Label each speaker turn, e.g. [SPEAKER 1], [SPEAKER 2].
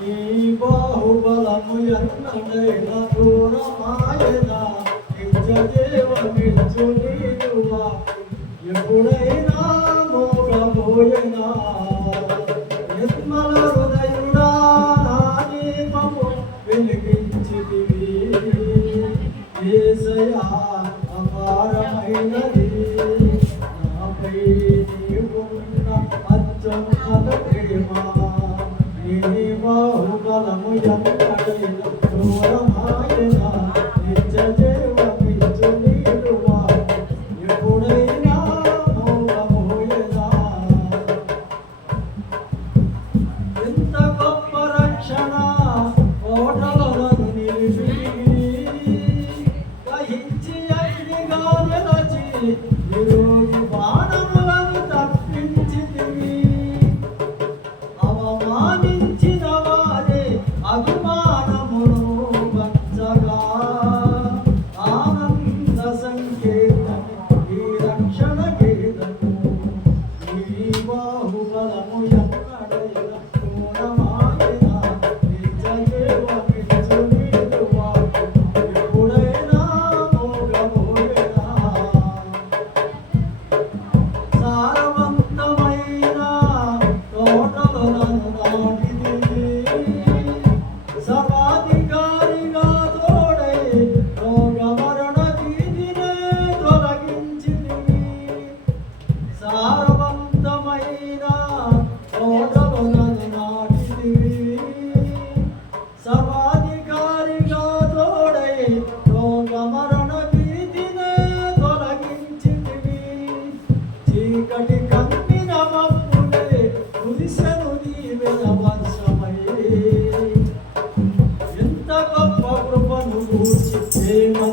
[SPEAKER 1] నీ బాహుబలము ఎన్నడైనా దూరమాయనా? నిత్యదేవ నిల్చు నీరువా ఎప్పుడైనా మోగబోయనా? నిర్మల హృదయుడా నా దీపము వెలిగించితివి. ఏసయా అపారమైనది 생각해놨지